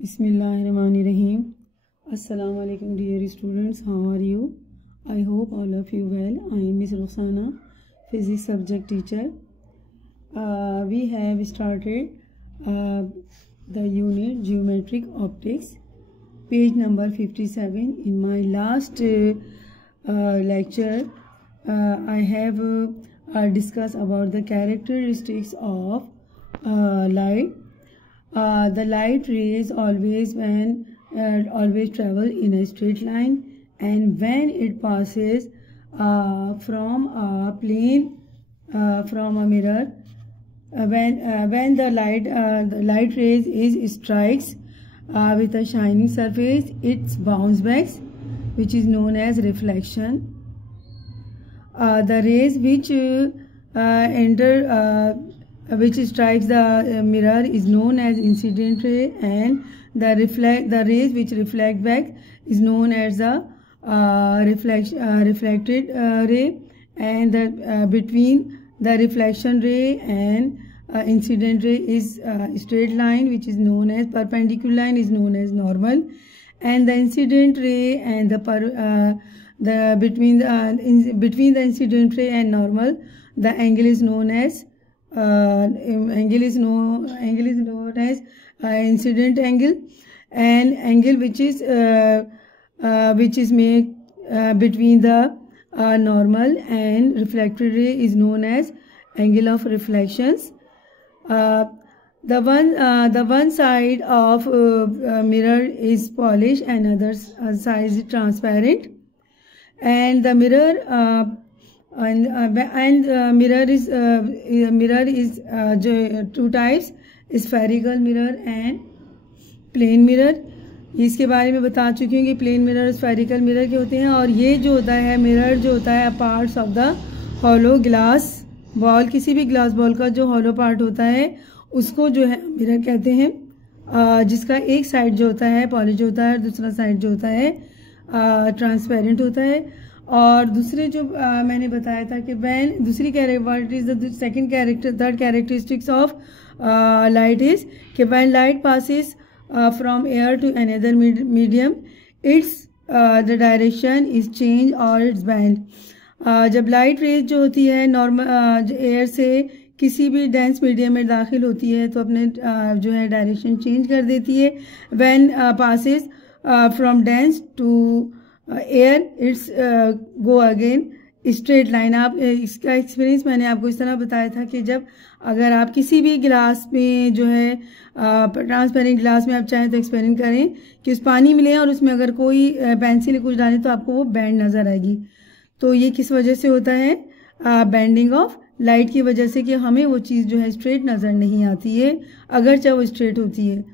Bismillahirrahmanirrahim. Assalamu alaikum dear students. How are you? I hope all of you well. I am Ms. Roxana, physics subject teacher. We have started the unit geometric optics, page number 57. In my last lecture, I have discussed about the characteristics of light. The light rays always travel in a straight line, and when it passes from a plane, from a mirror, when the light rays strikes with a shining surface, it bounce back, which is known as reflection. The rays which strikes the mirror is known as incident ray, and the rays which reflect back is known as the reflected ray, and between the reflection ray and incident ray is straight line, which is known as perpendicular line, is known as normal, and the incident ray and between the incident ray and normal, the angle is known as incident angle, and angle which is made between the normal and reflected ray is known as angle of reflections. The one side of mirror is polished and other side is transparent, and the mirror mirror is two types: spherical mirror and plane mirror. इसके बारे में बता चुकी हूँ कि plane mirror spherical mirror के होते हैं, और ये जो होता है मिरर जो होता है parts of the hollow glass ball, किसी भी ग्लास बॉल का जो हॉलो पार्ट होता है उसको जो है मिरर कहते हैं, जिसका एक साइड जो होता है पॉलिश होता है, दूसरा साइड जो होता है ट्रांसपेरेंट होता है. और दूसरे जो मैंने बताया था कि व्हेन दूसरी third characteristics of light is कि when light passes from air to another medium, it's the direction is change और इट्स बैंड. जब लाइट रेज जो होती है नॉर्मल एयर से किसी भी डेंस मीडियम में दाखिल होती है तो अपने जो है डायरेक्शन चेंज कर देती है. When passes from dense to air, it's go again straight line. आप इसका एक्सपीरियंस मैंने आपको इस तरह बताया था कि जब अगर आप किसी भी ग्लास में जो है ट्रांसपेरेंट ग्लास में आप चाहें तो एक्सपेरिमेंट करें कि उस पानी मिले और उसमें अगर कोई पेंसिल कुछ डालें तो आपको वो बैंड नज़र आएगी. तो ये किस वजह से होता है? बैंडिंग ऑफ लाइट की वजह से, कि हमें वो चीज़ जो है स्ट्रेट नज़र नहीं आती है अगरचे वो स्ट्रेट होती है.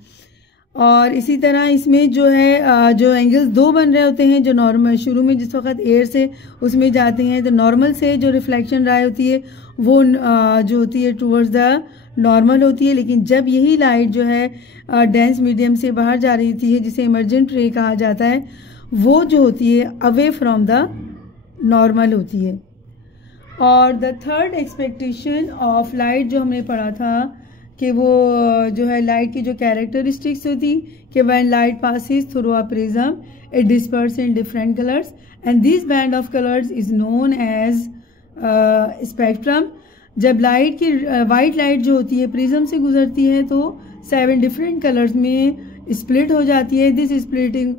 और इसी तरह इसमें जो है जो एंगल्स दो बन रहे होते हैं, जो नॉर्मल शुरू में जिस वक्त एयर से उसमें जाते हैं तो नॉर्मल से जो रिफ्लेक्शन राय होती है वो जो होती है टूवर्ड्स द नॉर्मल होती है. लेकिन जब यही लाइट जो है डेंस मीडियम से बाहर जा रही होती है, जिसे इमर्जेंट रे कहा जाता है, वो जो होती है अवे फ्रॉम द नॉर्मल होती है. और the third expectation of light जो हमने पढ़ा था कि वो जो है लाइट की जो कैरेक्टरिस्टिक्स होती कि when light passes through a prism it disperse in different colours, and this band of colours is known as spectrum. जब लाइट की वाइट लाइट जो होती है प्रिज्म से गुजरती है तो 7 डिफरेंट कलर्स में स्प्लिट हो जाती है. This splitting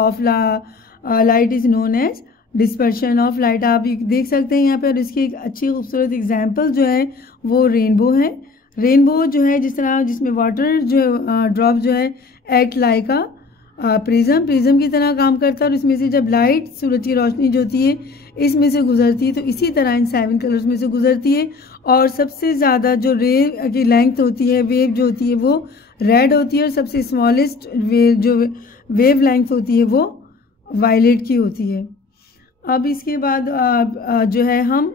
of light is known as dispersion of light. आप देख सकते हैं यहाँ पे, और इसकी एक अच्छी खूबसूरत एग्जाम्पल जो है वो रेनबो है. रेनबो जो है जिसमें वाटर जो ड्रॉप जो है एक्ट लाइक अ प्रिज्म की तरह काम करता है, और इसमें से जब लाइट सूरज की रोशनी जो होती है इसमें से गुजरती है तो इसी तरह इन 7 कलर्स में से गुजरती है. और सबसे ज़्यादा जो रे की लेंथ होती है, वेव जो होती है वो रेड होती है, और सबसे स्मॉलेस्ट वेव लेंथ होती है वो वायलेट की होती है. अब इसके बाद जो है हम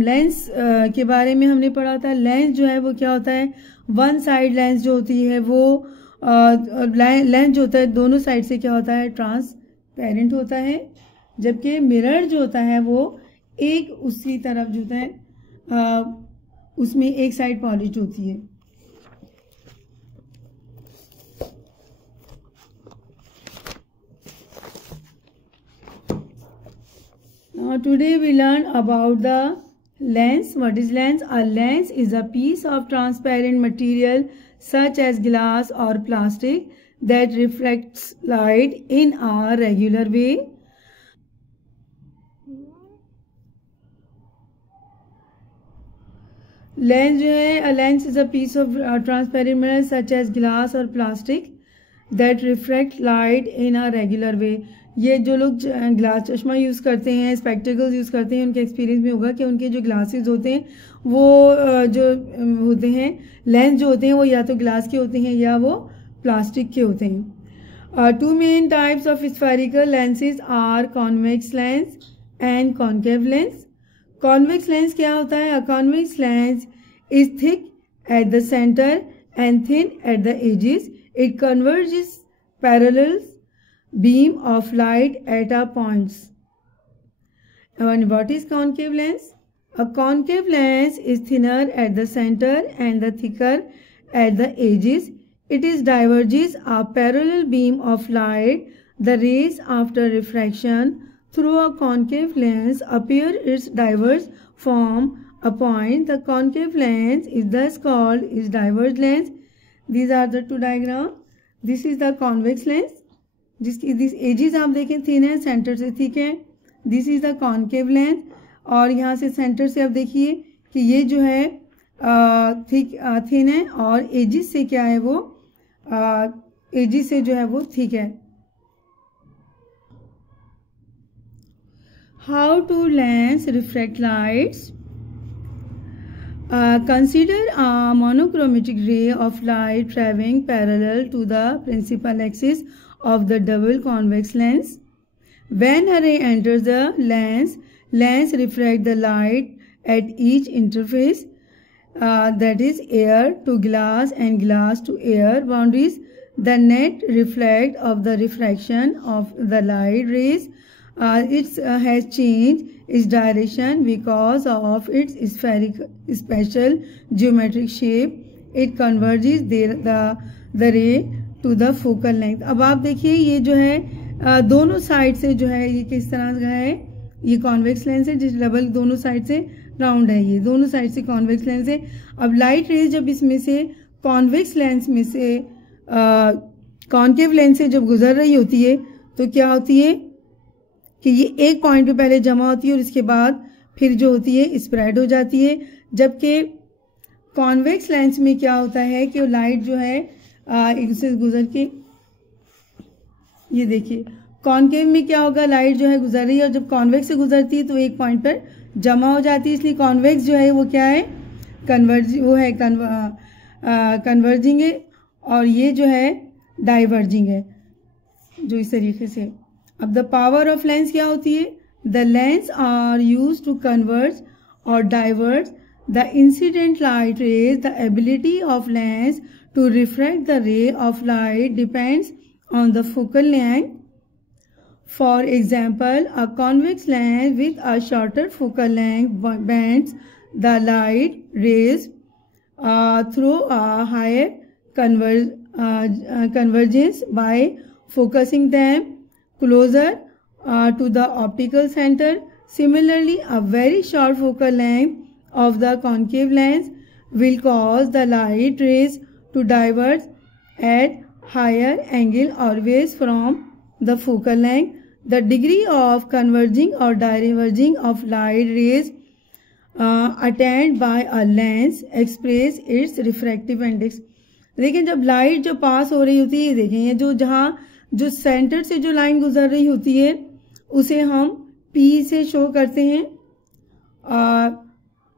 लेंस के बारे में हमने पढ़ा था. लेंस जो है वो क्या होता है? वन साइड लेंस जो होती है वो लेंस जो होता है दोनों साइड से क्या होता है? ट्रांसपेरेंट होता है. जबकि मिरर जो होता है वो एक उसी तरफ जो होता है उसमें एक साइड पॉलिश होती है. Today we learn about the lens. What is lens? A lens is a piece of transparent material such as glass or plastic that reflects light in a regular way. Lens जो है, a lens is a piece of transparent material such as glass or plastic that reflect light in a regular way. ये जो लोग glass चश्मा use करते हैं, spectacles use करते हैं, उनके एक्सपीरियंस में होगा कि उनके जो ग्लासेस होते हैं वो जो होते हैं, लेंस जो होते हैं वो या तो ग्लास के होते हैं या वो प्लास्टिक के होते हैं. Two main types of spherical lenses are convex lens and concave lens. Convex lens क्या होता है? A convex lens is thick at the center and thin at the edges. It converges parallel beam of light at a points. And what is concave lens? A concave lens is thinner at the center and the thicker at the edges. It is diverges a parallel beam of light. The rays after refraction through a concave lens appear its diverge form a point. The concave lens is thus called is diverged lens. These are the two diagrams. This is the convex lens. जिसकी this edges आप देखें thin है, centre से thick है. This is the concave lens और यहाँ से centre से आप देखिए कि ये जो है थिन है और एजेस से क्या है वो एजेस से जो है वो थिक है. How to lens reflect lights. Consider a monochromatic ray of light traveling parallel to the principal axis of the double convex lens. When a ray enters the lens reflects the light at each interface, that is air to glass and glass to air boundaries. The net reflect of the refraction of the light rays it has changed its direction because of its spherical special geometric shape. It converges the ray to the focal length. अब आप देखिए ये जो है दोनों side से जो है ये किस तरह का है, ये कॉन्वेक्स लेंस है जिस डबल दोनों साइड से राउंड है, ये दोनों साइड से कॉन्वेक्स लेंस है. अब लाइट रेज जब इसमें से कॉन्वेक्स लेंस में से कॉन्केव लेंस से जब गुजर रही होती है तो क्या होती है कि ये एक पॉइंट पे पहले जमा होती है और इसके बाद फिर जो होती है स्प्रेड हो जाती है. जबकि कॉन्वेक्स लेंस में क्या होता है कि लाइट जो है एक दूसरे से गुजर के, ये देखिए कॉन्केव में क्या होगा, लाइट जो है गुजर रही है और जब कॉन्वेक्स से गुजरती है तो एक पॉइंट पर जमा हो जाती है. इसलिए कॉन्वेक्स जो है वो क्या है, कन्वर्जिंग है और ये जो है डाइवर्जिंग है, जो इस तरीके से. अब द पावर ऑफ लेंस क्या होती है? The lens are use to converge और diverge the incident light rays. The ability of lens to refract the ray of light depends on the focal length. For example, a convex lens with a shorter focal length bends the light rays through a higher convergence by focusing them closer to the optical center. Similarly, a very short focal length of the concave lens will cause the light rays to diverge at higher angle always from the focal length. The degree of converging or diverging of light rays attained by a lens express its refractive index. लेकिन जब light जो पास हो रही होती है, देखें ये जो जहाँ जो सेंटर से जो लाइन गुजर रही होती है उसे हम P से शो करते हैं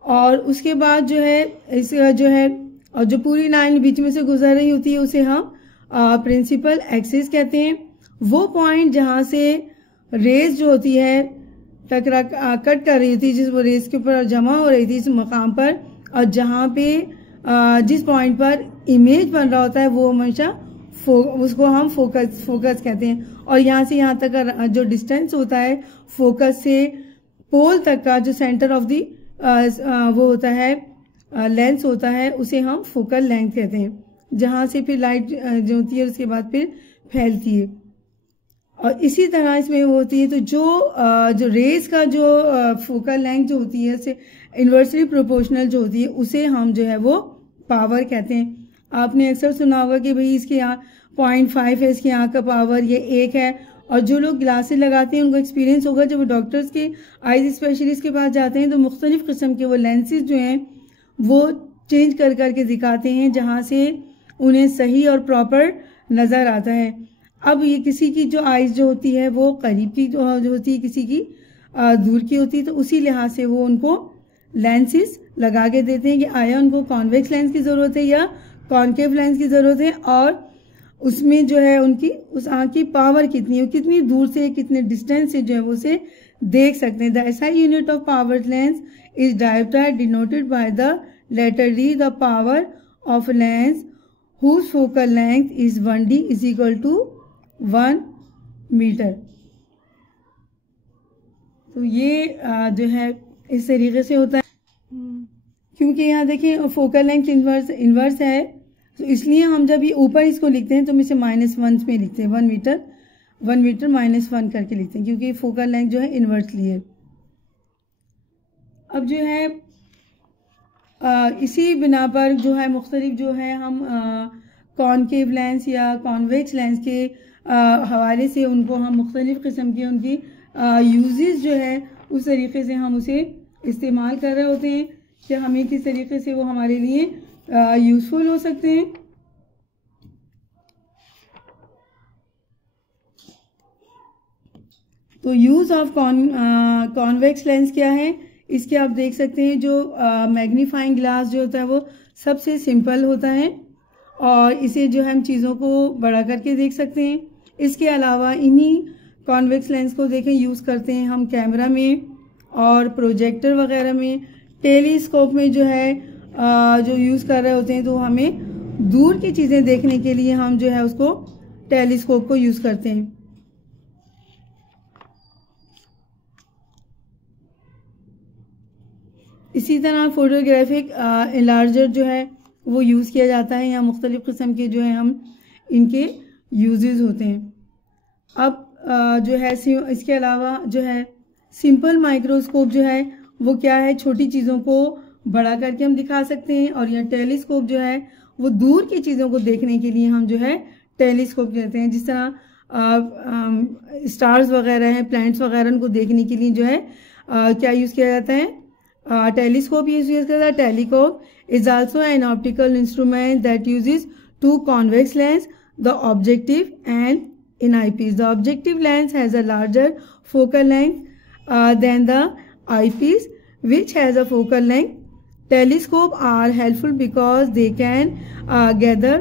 और उसके बाद जो है इसका जो है और जो पूरी लाइन बीच में से गुजर रही होती है उसे हम प्रिंसिपल एक्सिस कहते हैं. वो पॉइंट जहाँ से रेज जो होती है टकरा कट कर रही थी, जिस वो रेज के ऊपर जमा हो रही थी इस मकाम पर, और जहाँ पे जिस पॉइंट पर इमेज बन रहा होता है वो हमेशा उसको हम फोकस कहते हैं. और यहाँ से यहाँ तक का जो डिस्टेंस होता है फोकस से पोल तक का जो सेंटर ऑफ दी वो होता है लेंस होता है उसे हम फोकल लेंथ कहते हैं, जहाँ से फिर लाइट जो होती है उसके बाद फिर फैलती है. और इसी तरह इसमें वो होती है, तो जो रेज का जो फोकल लेंथ जो होती है उससे इन्वर्सली प्रोपोर्शनल जो होती है उसे हम जो है वो पावर कहते हैं। आपने अक्सर सुना होगा कि भाई इसके यहाँ 0.5 है, इसके यहाँ का पावर ये 1 है। और जो लोग ग्लासेस लगाते हैं उनको एक्सपीरियंस होगा, जब वो डॉक्टर्स के आईज स्पेशलिस्ट के पास जाते हैं तो मुख्तलिफ किस्म के वो लेंसेज जो हैं वो चेंज कर करके दिखाते हैं जहाँ से उन्हें सही और प्रॉपर नज़र आता है। अब ये किसी की जो आइज़ जो होती है वो करीब की जो होती है, किसी की दूर की होती है, तो उसी लिहाज से वो उनको लेंसेज लगा के देते हैं कि आया उनको कॉन्वेक्स लेंस की ज़रूरत है या कॉनकेव लेंस की ज़रूरत है, और उसमें जो है उनकी उस आँख की पावर कितनी है, कितनी दूर से कितने डिस्टेंस से जो है वो उसे देख सकते हैं। The SI unit of power lens is dioptre denoted by the letter D. The power of lens whose focal length is 1D is equal to 1 metre. तो ये जो है इस तरीके से होता है, क्योंकि यहाँ देखिए फोकल लेंथ इन्वर्स है, तो इसलिए हम जब ये ऊपर इसको लिखते हैं तो हम इसे -1 में लिखते हैं, 1 मीटर -1 करके लिखते हैं, क्योंकि फोकल लेंथ जो है इन्वर्सली है। अब जो है इसी बिना पर जो है मुख्तलिफ जो है हम कॉनकेव लेंस या कॉन्वेक्स लेंस के हवाले से उनको हम मुख्तलिफ किस्म की उनकी यूजेस जो है उस तरीके से हम उसे इस्तेमाल कर रहे होते हैं कि हमें किस तरीके से वो हमारे लिए यूज़फुल हो सकते हैं। तो यूज़ ऑफ कॉन्वेक्स लेंस क्या है, इसके आप देख सकते हैं जो मैग्नीफाइंग ग्लास जो होता है वो सबसे सिंपल होता है और इसे जो है हम चीज़ों को बड़ा करके देख सकते हैं। इसके अलावा इन्हीं कॉन्वेक्स लेंस को देखें यूज़ करते हैं हम कैमरा में और प्रोजेक्टर वगैरह में, टेलीस्कोप में जो है जो यूज़ कर रहे होते हैं, तो हमें दूर की चीज़ें देखने के लिए हम जो है उसको टेलीस्कोप को यूज़ करते हैं। इसी तरह फोटोग्राफिक एनलार्जर जो है वो यूज़ किया जाता है, या मुख्तलिफ़ किस्म के जो है हम इनके यूजेस होते हैं। अब जो है इसके अलावा जो है सिंपल माइक्रोस्कोप जो है वो क्या है, छोटी चीज़ों को बड़ा करके हम दिखा सकते हैं, और यह टेलीस्कोप जो है वो दूर की चीज़ों को देखने के लिए हम जो है टेलीस्कोप कहते हैं। जिस तरह स्टार्स वगैरह हैं, प्लैनेट्स वगैरह, उनको देखने के लिए जो है क्या यूज़ किया जाता है, टेलीस्कोप यूज करता है। Telescope is also an optical instrument that uses two convex lens, the objective and in eyepiece. The objective lens has a larger focal length than the eyepiece which has a focal length. Telescope are helpful because they can gather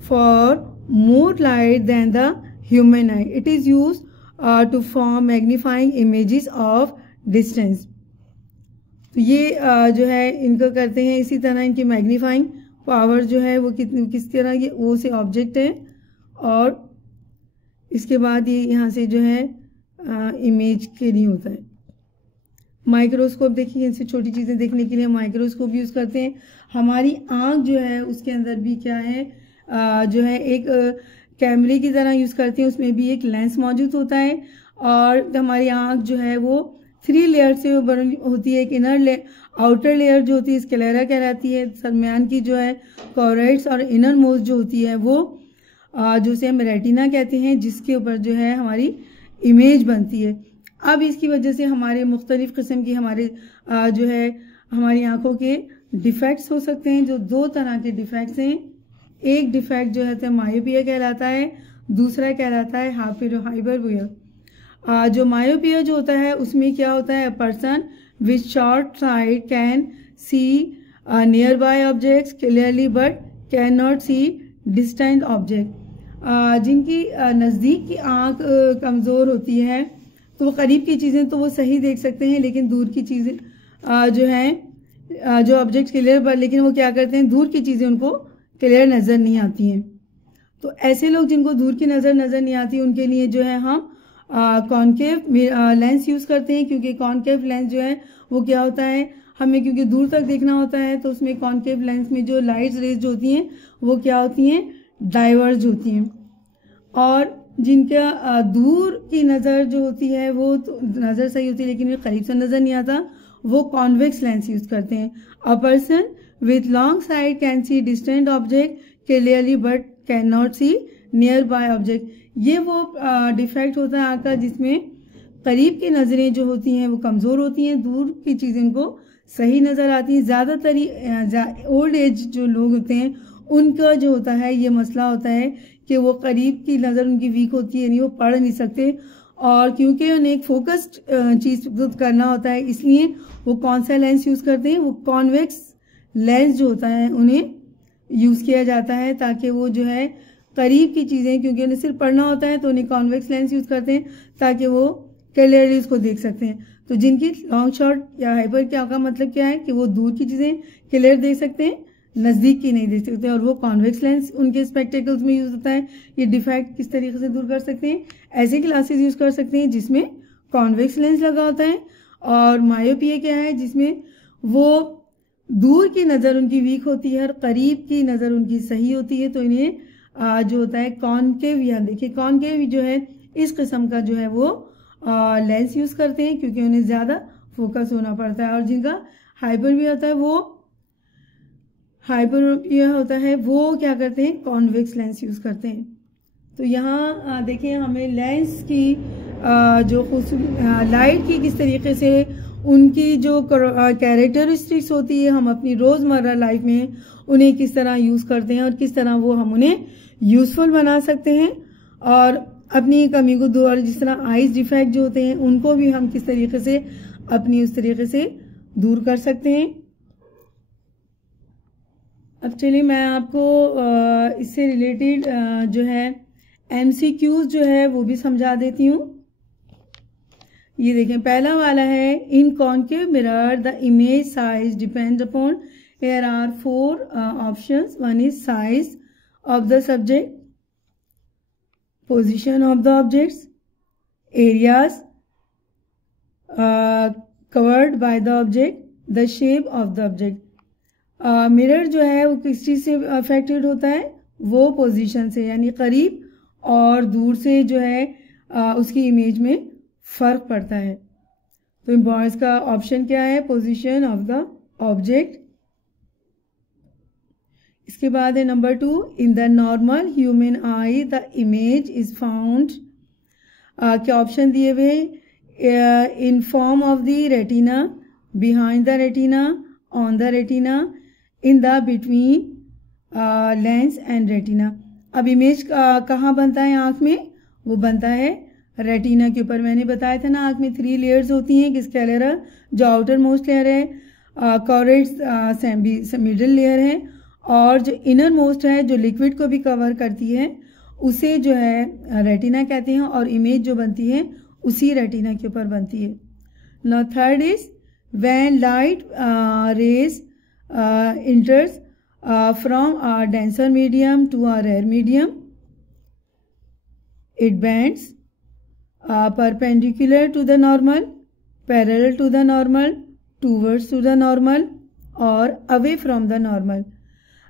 for more light than the human eye. It is used to form magnifying images of distance. तो ये जो है इनको करते हैं। इसी तरह इनकी मैग्नीफाइंग पावर जो है वो किस तरह की, वो से ऑब्जेक्ट है, और इसके बाद ये यहाँ से जो है इमेज के लिए होता है। माइक्रोस्कोप देखिए, इनसे छोटी चीज़ें देखने के लिए माइक्रोस्कोप यूज़ करते हैं। हमारी आँख जो है उसके अंदर भी क्या है, जो है एक कैमरे की तरह यूज़ करते हैं, उसमें भी एक लेंस मौजूद होता है, और हमारी आँख जो है वो 3 लेयर से बनी होती है। एक इनर आउटर लेयर जो होती है स्क्लेरा कहलाती है, दरमियान की जो है कॉरेट्स, और इनर मोस्ट जो होती है वो जो से हम रेटिना कहते हैं, जिसके ऊपर जो है हमारी इमेज बनती है। अब इसकी वजह से हमारे मुख्तलिफ़ किस्म की हमारे जो है हमारी आंखों के डिफेक्ट्स हो सकते हैं। जो 2 तरह के डिफेक्ट्स हैं, एक डिफेक्ट जो है मायोपिया कहलाता है, दूसरा कहलाता है हाइपरबिया। जो मायोपिया जो होता है उसमें क्या होता है, अ person with short site can see near by objects clearly but can not C distant object. जिनकी नज़दीक की आँख कमज़ोर होती है तो वो करीब की चीज़ें तो वो सही देख सकते हैं, लेकिन दूर की चीज़ें जो हैं जो ऑब्जेक्ट क्लियर, लेकिन वो क्या करते हैं, दूर की चीज़ें उनको क्लियर नज़र नहीं आती हैं। तो ऐसे लोग जिनको दूर की नज़र नहीं आती, उनके लिए जो है हम कॉनकेव लेंस यूज़ करते हैं, क्योंकि कॉनकेव लेंस जो है वो क्या होता है, हमें क्योंकि दूर तक देखना होता है, तो उसमें कॉनकेव लेंस में जो लाइट रेज जो होती हैं वो क्या होती हैं, डाइवर्ज होती हैं। और जिनका दूर की नज़र जो होती है वो तो नज़र सही होती है लेकिन करीब से नज़र नहीं आता, वो कॉन्वेक्स लेंस यूज़ करते हैं। A person with long side can see distant object clearly but can not see nearby object. ये वो डिफेक्ट होता है आँख का जिसमें करीब की नज़रें जो होती हैं वो कमज़ोर होती हैं, दूर की चीज़ें उनको सही नज़र आती हैं। ज़्यादातर ओल्ड एज जो लोग होते हैं उनका जो होता है ये मसला होता है कि वो करीब की नज़र उनकी वीक होती है, यानी वो पढ़ नहीं सकते, और क्योंकि उन्हें एक फोकस्ड चीज़ करना होता है इसलिए वो कौन सा लेंस यूज़ करते हैं, वो कॉन्वेक्स लेंस जो होता है उन्हें यूज़ किया जाता है ताकि वो जो है करीब की चीज़ें, क्योंकि उन्हें सिर्फ पढ़ना होता है तो उन्हें कॉन्वेक्स लेंस यूज़ करते हैं ताकि वो क्लियरली उसको देख सकते हैं। तो जिनकी लॉन्ग शॉट या हाइपर क्या का मतलब क्या है कि वो दूर की चीज़ें क्लियर देख सकते हैं, नज़दीक की नहीं देख सकते, और वो कॉन्वेक्स लेंस उनके स्पेक्टेकल्स में यूज़ होता है। ये डिफेक्ट किस तरीके से दूर कर सकते हैं, ऐसे ग्लासेस यूज़ कर सकते हैं जिसमें कॉन्वेक्स लेंस लगा होता है। और मायोपिया क्या है, जिसमें वो दूर की नज़र उनकी वीक होती है और करीब की नज़र उनकी सही होती है, तो इन्हें जो होता है कॉनकेव, यहाँ देखिए कॉनकेव जो है इस किस्म का जो है वो लेंस यूज़ करते हैं क्योंकि उन्हें ज़्यादा फोकस होना पड़ता है। और जिनका हाइपर भी होता है वो हाइपरोपिया होता है वो क्या करते हैं, कॉन्वेक्स लेंस यूज़ करते हैं। तो यहाँ देखिए हमें लेंस की जो लाइट की किस तरीके से उनकी जो कैरेक्टरिस्टिक्स होती है, हम अपनी रोज़मर्रा लाइफ में उन्हें किस तरह यूज़ करते हैं और किस तरह वो हम उन्हें यूज़फुल बना सकते हैं, और अपनी कमी को दूर, जिस तरह आइज डिफेक्ट जो होते हैं उनको भी हम किस तरीके से अपनी उस तरीके से दूर कर सकते हैं। अब चलिए मैं आपको इससे रिलेटेड जो है MCQs जो है वो भी समझा देती हूँ। ये देखें, पहला वाला है in concave mirror the image size depends upon, here are 4 options. One is size of the subject, position of the objects, areas covered by the object, the shape of the object। Mirror जो है वो किस चीज़ से affected होता है, वो position से, यानी करीब और दूर से जो है उसकी इमेज में फ़र्क पड़ता है। तो इसका ऑप्शन क्या है, पोजीशन ऑफ द ऑब्जेक्ट। इसके बाद है number 2, in the normal human I the image is found, क्या ऑप्शन दिए हुए, in form of the retina, behind the retina, on the retina, in the between lens and retina. अब image कहाँ बनता है आँख में, वो बनता है रेटिना के ऊपर। मैंने बताया था ना आँख में 3 लेयर्स होती हैं, स्क्लेरा जो आउटर मोस्ट लेयर है, कॉरेट्स मिडिल लेयर है, और जो इनर मोस्ट है जो लिक्विड को भी कवर करती है उसे जो है रेटिना कहते हैं, और इमेज जो बनती है उसी रेटिना के ऊपर बनती है। Now third is when light rays enters from a denser medium to a rare medium, it bends perpendicular to the normal, parallel to the normal, towards to the normal और away from the normal।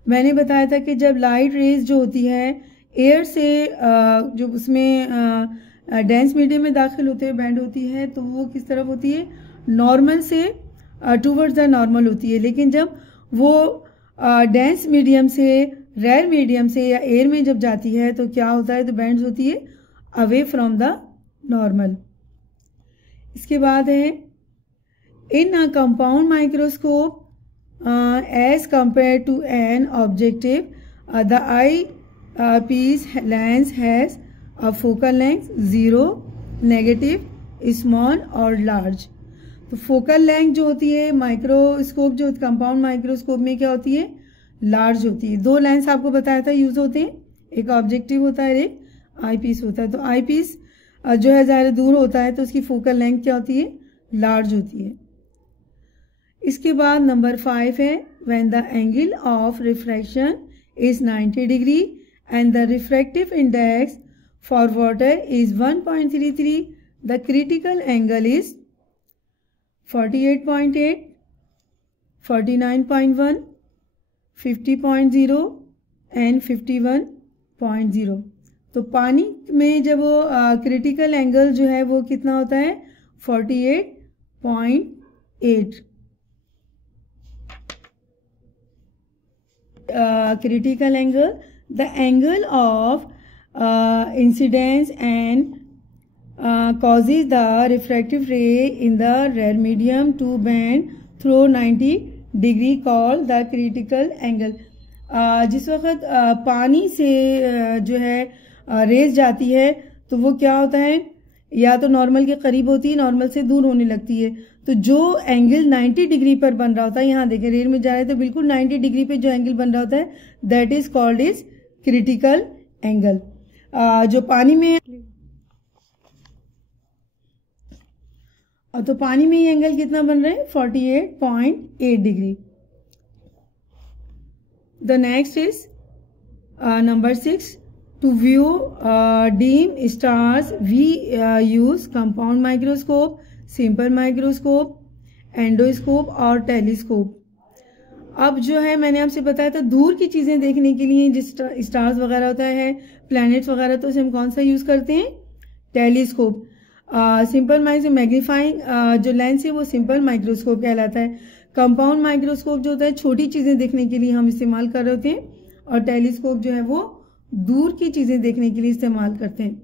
मैंने बताया था कि जब light rays जो होती है air से जो उसमें डेंस मीडियम में दाखिल होते हैं बैंड होती है, तो वो किस तरफ होती है, नॉर्मल से टूवर्ड्स द नॉर्मल होती है। लेकिन जब वो डेंस मीडियम से रेयर मीडियम से या एयर में जब जाती है तो क्या होता है, तो बैंड्स होती है अवे फ्रॉम द नॉर्मल। इसके बाद है in a compound microscope as compared to an objective, the eye piece lens has a focal length 0, negative, small और large। तो फोकल लेंथ जो होती है माइक्रोस्कोप, जो कंपाउंड माइक्रोस्कोप में क्या होती है, लार्ज होती है। 2 लेंस आपको बताया था यूज होते हैं, एक ऑब्जेक्टिव होता है, एक आई पीस होता है। तो आई पीस जो है ज़्यादा दूर होता है तो उसकी फोकल लेंथ क्या होती है, लार्ज होती है। इसके बाद नंबर 5 है when the angle of refraction is 90 degree and the refractive index for water is 1.33, the critical angle is 48.8, 49.1, 50.0 and 51.0। तो पानी में जब वो क्रिटिकल एंगल जो है वो कितना होता है 48.8 critical angle, the angle of incidence and causes the refractive ray in the red medium to bend through 90 degree called the critical angle. जिस वक्त पानी से जो है रेज जाती है तो वो क्या होता है, या तो नॉर्मल के करीब होती है, नॉर्मल से दूर होने लगती है। तो जो एंगल 90 डिग्री पर बन रहा होता है, यहाँ देखें रेड में जा रहे हैं तो बिल्कुल 90 डिग्री पे जो एंगल बन रहा होता है that is called is critical angle. जो पानी में तो पानी में ये एंगल कितना बन रहा है 48.8 degree. The next is number 6, to view dim stars we use compound microscope, simple microscope, endoscope और टेलीस्कोप। अब जो है मैंने आपसे बताया था दूर की चीजें देखने के लिए जिस स्टार्स वगैरह होता है, प्लैनेट्स वगैरह, तो उसे हम कौन सा यूज करते हैं, टेलीस्कोप। सिंपल मैग्नीफाइंग जो लेंस है वो सिंपल माइक्रोस्कोप कहलाता है। कंपाउंड माइक्रोस्कोप जो होता है छोटी चीजें देखने के लिए हम इस्तेमाल कर रहे होते हैं, और टेलीस्कोप जो है वो दूर की चीजें देखने के लिए इस्तेमाल करते हैं।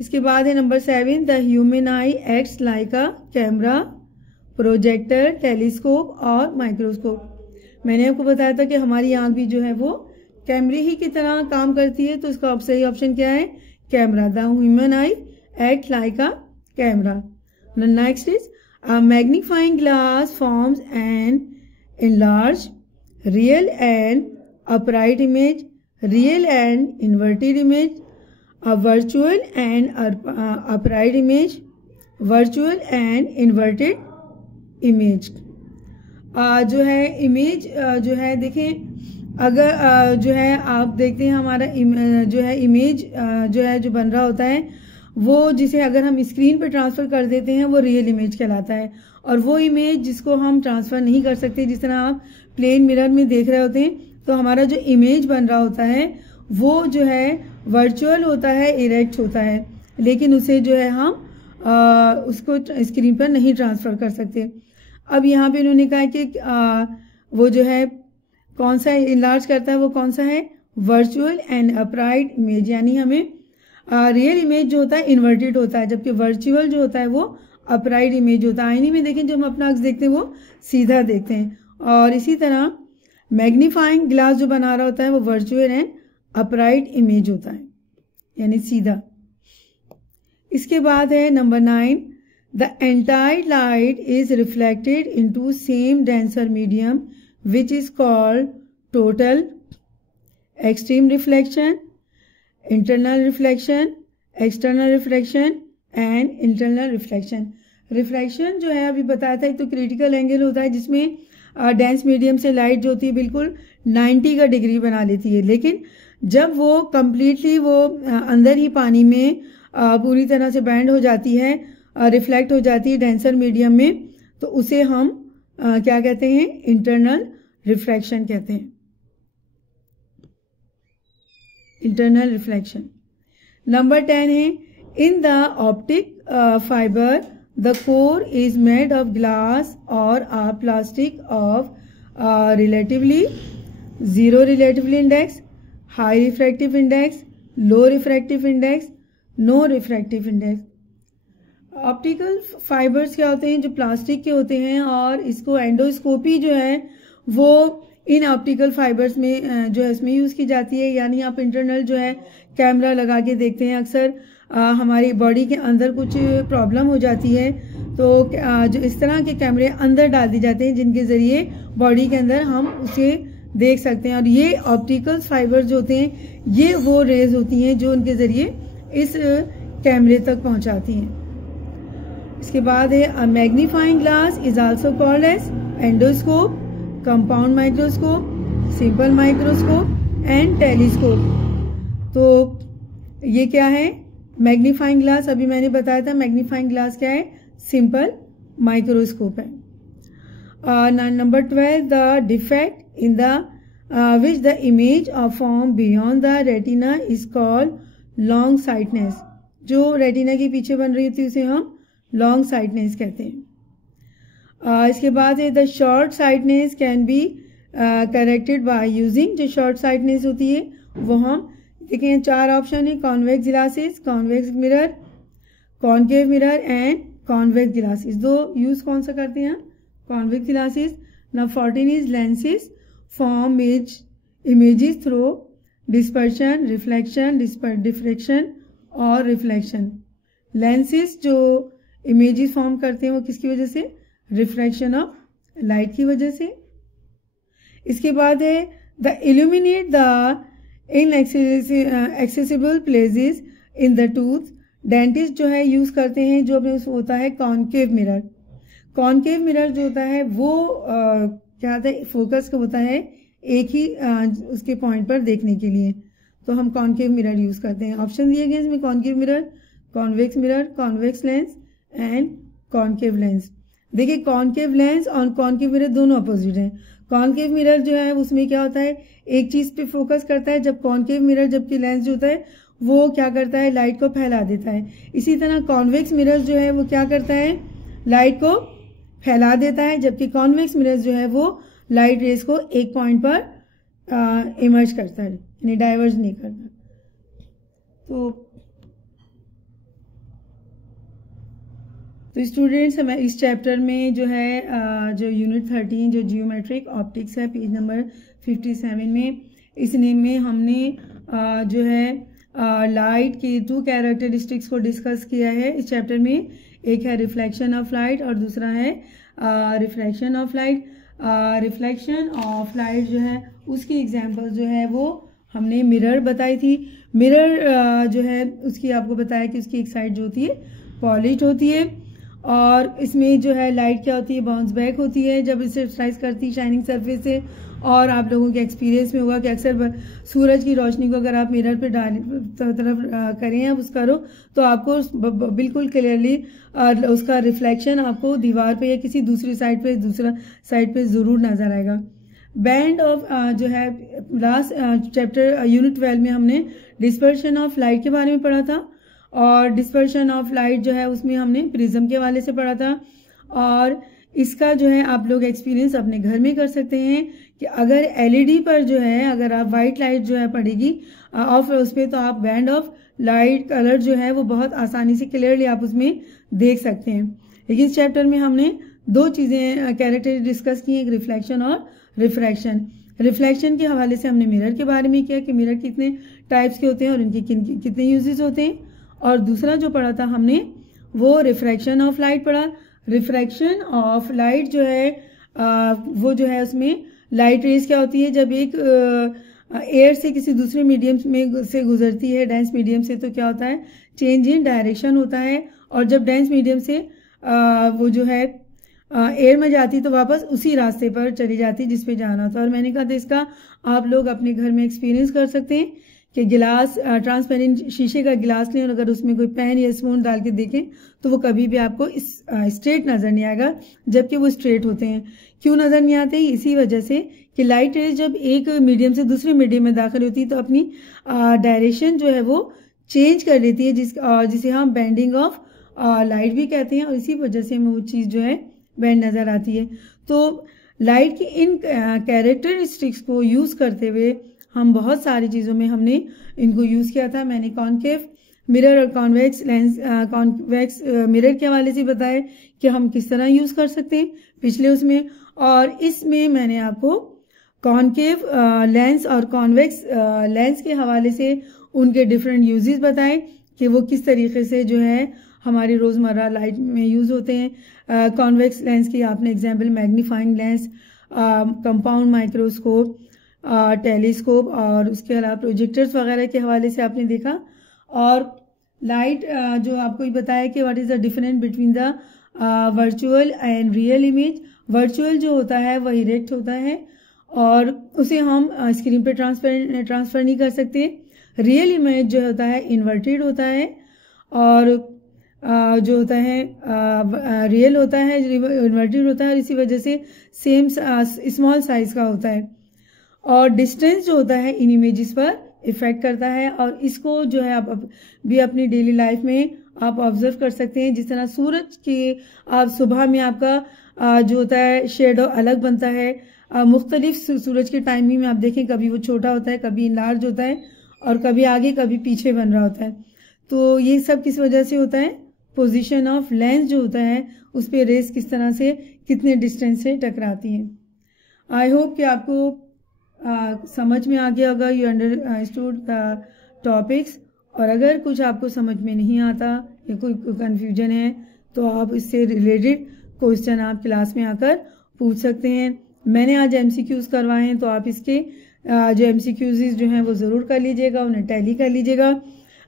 इसके बाद है number 7, the human I acts like a camera, projector, telescope और माइक्रोस्कोप। मैंने आपको बताया था कि हमारी आंख भी जो है वो कैमरे ही की तरह काम करती है, तो इसका सही ऑप्शन क्या है, camera. The human I act like a camera. Next is magnifying glass forms an enlarged real and upright image, real and inverted image, a virtual and upright image, virtual and inverted image। जो है image जो है देखें, अगर जो है आप देखते हैं हमारा जो है इमेज जो है जो बन रहा होता है वो जिसे अगर हम स्क्रीन पर ट्रांसफर कर देते हैं वो रियल इमेज कहलाता है। और वो इमेज जिसको हम ट्रांसफर नहीं कर सकते, जिस तरह आप प्लेन मिरर में देख रहे होते हैं, तो हमारा जो इमेज बन रहा होता है वो जो है वर्चुअल होता है, इरेक्ट होता है, लेकिन उसे जो है हम उसको स्क्रीन पर नहीं ट्रांसफर कर सकते। अब यहाँ पे इन्होंने कहा कि वो जो है कौन सा इनलार्ज करता है, वो कौन सा है, वर्चुअल एंड अपराइट इमेज। यानी हमें रियल इमेज जो होता है इन्वर्टेड होता है, जबकि वर्चुअल जो होता है वो अपराइट इमेज होता है। आईने में देखें जो हम अपना अक्स देखते हैं वो सीधा देखते हैं, और इसी तरह मैग्नीफाइंग ग्लास जो बना रहा होता है वो वर्चुअल एंड अपराइट इमेज होता है, यानी सीधा। इसके बाद है number 9, the entire light is reflected into same denser medium which is called total, extreme reflection, internal reflection, external reflection and internal reflection. Reflection जो है अभी बताया था, एक तो क्रिटिकल एंगल होता है जिसमें डेंस मीडियम से लाइट जो होती है बिल्कुल 90 का डिग्री बना लेती है, लेकिन जब वो कंप्लीटली वो अंदर ही पानी में पूरी तरह से बैंड हो जाती है, रिफ्लेक्ट हो जाती है डेंसर मीडियम में, तो उसे हम क्या कहते हैं, इंटरनल रिफ्लेक्शन कहते हैं, इंटरनल रिफ्लेक्शन। नंबर 10 है, in the optic fibre the core is made of glass or a plastic of relatively zero relative index, high refractive index, low refractive index, no refractive index। Optical fibres क्या होते हैं, जो plastic के होते हैं, और इसको एंडोस्कोपी जो है वो इन ऑप्टिकल फाइबर्स में जो है इसमें यूज की जाती है। यानी आप इंटरनल जो है कैमरा लगा के देखते हैं, अक्सर हमारी बॉडी के अंदर कुछ प्रॉब्लम हो जाती है तो जो इस तरह के कैमरे अंदर डाल दिए जाते हैं जिनके ज़रिए बॉडी के अंदर हम उसे देख सकते हैं। और ये ऑप्टिकल फाइबर जो होते हैं ये वो रेज होती हैं जो उनके ज़रिए इस कैमरे तक पहुंचाती हैं। इसके बाद है magnifying glass is also called as endoscope, compound microscope, simple microscope and telescope. तो ये क्या है, मैग्नीफाइंग ग्लास अभी मैंने बताया था, मैग्नीफाइंग ग्लास क्या है, सिंपल माइक्रोस्कोप है। Number 12, the defect in the which the image of form beyond the retina is called long sightedness, जो रेटिना के पीछे बन रही होती है उसे हम लॉन्ग साइटनेस कहते हैं। इसके बाद है the short sightedness can be corrected by using, जो शॉर्ट साइटनेस होती है वो हम देखें 4 ऑप्शन है, convex glasses, convex mirror, concave mirror and convex glasses. दो यूज कौन सा करते हैं, convex glasses. Now 14 is lenses form images through dispersion, reflection, diffraction और रिफ्लेक्शन। लेंसेज जो इमेजेस फॉर्म करते हैं वो किसकी वजह से, रिफ्रैक्शन ऑफ लाइट की वजह से। इसके बाद है the illuminate the inaccessible places in the tooth. Dentist जो है यूज करते हैं, जो अपने होता है कॉनकेव मिरर। कॉनकेव मिरर जो होता है वो क्या होता है, फोकस का होता है एक ही उसके पॉइंट पर देखने के लिए, तो हम कॉनकेव मिरर यूज करते हैं। ऑप्शन दिए गए इसमें concave mirror, convex mirror, convex lens and concave lens. देखिए कॉनकेव लेंस और कॉनकेव मिरर दोनों अपोजिट हैं। कॉनकेव मिरर जो है उसमें क्या होता है, एक चीज पे फोकस करता है, जब कॉनकेव मिरर जबकि लेंस जो होता है वो क्या करता है, लाइट को फैला देता है। इसी तरह कॉन्वेक्स मिरर जो है वो क्या करता है, लाइट को फैला देता है, जबकि कॉन्वेक्स मिरर जो है वो लाइट रेस को एक पॉइंट पर इमर्ज करता है, यानी डाइवर्ज नहीं करता। तो स्टूडेंट्स हमें इस चैप्टर में जो है जो यूनिट 13 जो जियोमेट्रिक ऑप्टिक्स है पेज नंबर 57 में, इसमें हमने जो है लाइट की 2 कैरेक्टरिस्टिक्स को डिस्कस किया है इस चैप्टर में। एक है रिफ्लेक्शन ऑफ लाइट और दूसरा है refraction of light. Reflection of light जो है उसकी एग्जांपल जो है वो हमने मिरर बताई थी। मिरर जो है उसकी आपको बताया कि उसकी एक साइड जो होती है पॉलिश्ड होती है, और इसमें जो है लाइट क्या होती है, बाउंस बैक होती है जब इसे स्लाइस करती है शाइनिंग सरफेस से। और आप लोगों के एक्सपीरियंस में होगा कि अक्सर सूरज की रोशनी को अगर आप मिरर पे तरफ करें या उस करो तो आपको बिल्कुल क्लियरली उसका रिफ्लेक्शन आपको दीवार पे या किसी दूसरी साइड पे ज़रूर नजर आएगा। बैंड ऑफ जो है लास्ट चैप्टर यूनिट 12 में हमने डिस्पर्शन ऑफ लाइट के बारे में पढ़ा था, और डिस्पर्शन ऑफ लाइट जो है उसमें हमने प्रिज्म के हवाले से पढ़ा था। और इसका जो है आप लोग एक्सपीरियंस अपने घर में कर सकते हैं कि अगर एलईडी पर जो है अगर आप वाइट लाइट जो है पड़ेगी ऑफ उस पर, तो आप बैंड ऑफ लाइट कलर जो है वो बहुत आसानी से क्लियरली आप उसमें देख सकते हैं। लेकिन इस चैप्टर में हमने 2 चीज़ें कैरेक्टर डिस्कस की, एक रिफ्लेक्शन और रिफ्रैक्शन। रिफ्लेक्शन के हवाले से हमने मिरर के बारे में किया कि मिरर कितने टाइप्स के होते हैं और उनके कितने यूजेस होते हैं, और दूसरा जो पढ़ा था हमने वो रिफ्रैक्शन ऑफ लाइट पढ़ा। रिफ्रैक्शन ऑफ लाइट जो है वो जो है उसमें लाइट रेज क्या होती है, जब एक एयर से किसी दूसरे मीडियम में से गुजरती है डेंस मीडियम से, तो क्या होता है, चेंज इन डायरेक्शन होता है। और जब डेंस मीडियम से वो जो है एयर में जाती तो वापस उसी रास्ते पर चली जाती जिस पे जाना था। और मैंने कहा था इसका आप लोग अपने घर में एक्सपीरियंस कर सकते हैं कि गिलास ट्रांसपेरेंट शीशे का गिलास लें और अगर उसमें कोई पेन या स्पून डाल के देखें तो वो कभी भी आपको स्ट्रेट नज़र नहीं आएगा, जबकि वो स्ट्रेट होते हैं। क्यों नज़र नहीं आते, इसी वजह से कि लाइट रेज जब एक मीडियम से दूसरे मीडियम में दाखिल होती है तो अपनी डायरेक्शन जो है वो चेंज कर लेती है, जिसे हम बेंडिंग ऑफ लाइट भी कहते हैं, और इसी वजह से हमें वो चीज़ जो है बेंड नज़र आती है। तो लाइट की इन कैरेक्टरिस्टिक्स को यूज़ करते हुए हम बहुत सारी चीज़ों में हमने इनको यूज़ किया था। मैंने कॉनकेव मिरर और कॉन्वेक्स लेंस कॉन्वेक्स मिरर के हवाले से बताया कि हम किस तरह यूज़ कर सकते हैं पिछले उसमें, और इसमें मैंने आपको कॉनकेव लेंस और कॉन्वेक्स लेंस के हवाले से उनके डिफरेंट यूजेस बताए कि वो किस तरीके से जो है हमारी रोज़मर्रा लाइफ में यूज़ होते हैं। कॉन्वेक्स लेंस की आपने example magnifying lens, compound microscope, telescope और उसके अलावा प्रोजेक्टर्स वगैरह के हवाले से आपने देखा। और लाइट जो आपको ये बताया कि what is the difference between the virtual and real image. Virtual जो होता है वह इरेक्ट होता है और उसे हम स्क्रीन पे ट्रांसफ़र नहीं कर सकते। रियल इमेज जो होता है इन्वर्टेड होता है, और जो होता है रियल होता है इन्वर्टेड होता है, और इसी वजह से सेम स्मॉल साइज का होता है। और डिस्टेंस जो होता है इन इमेजेस पर इफ़ेक्ट करता है। और इसको जो है आप भी अपनी डेली लाइफ में आप ऑब्जर्व कर सकते हैं। जिस तरह सूरज की आप सुबह में आपका जो होता है शेडो अलग बनता है, मुख्तलिफ सूरज के टाइमिंग में आप देखें, कभी वो छोटा होता है, कभी लार्ज होता है, और कभी आगे कभी पीछे बन रहा होता है। तो ये सब किस वजह से होता है? पोजीशन ऑफ लेंस जो होता है उस पर रेस किस तरह से कितने डिस्टेंस से टकराती हैं। आई होप कि आपको समझ में आ गया होगा, यू अंडरस्टूड द टॉपिक्स। और अगर कुछ आपको समझ में नहीं आता या कोई कन्फ्यूजन है तो आप इससे रिलेटेड क्वेश्चन आप क्लास में आकर पूछ सकते हैं। मैंने आज MCQs करवाए हैं, तो आप इसके जो MCQs जो हैं वो ज़रूर कर लीजिएगा, उन्हें टैली कर लीजिएगा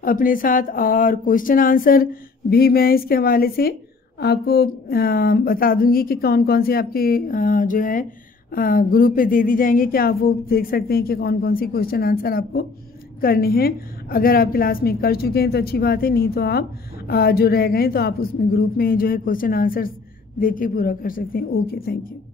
अपने साथ। और क्वेश्चन आंसर भी मैं इसके हवाले से आपको बता दूंगी कि कौन कौन से आपके जो है ग्रुप पे दे दी जाएंगे, कि आप वो देख सकते हैं कि कौन कौन सी क्वेश्चन आंसर आपको करने हैं। अगर आप क्लास में कर चुके हैं तो अच्छी बात है, नहीं तो आप जो रह गए तो आप उस ग्रुप में जो है क्वेश्चन आंसर देख के पूरा कर सकते हैं। Okay, thank you.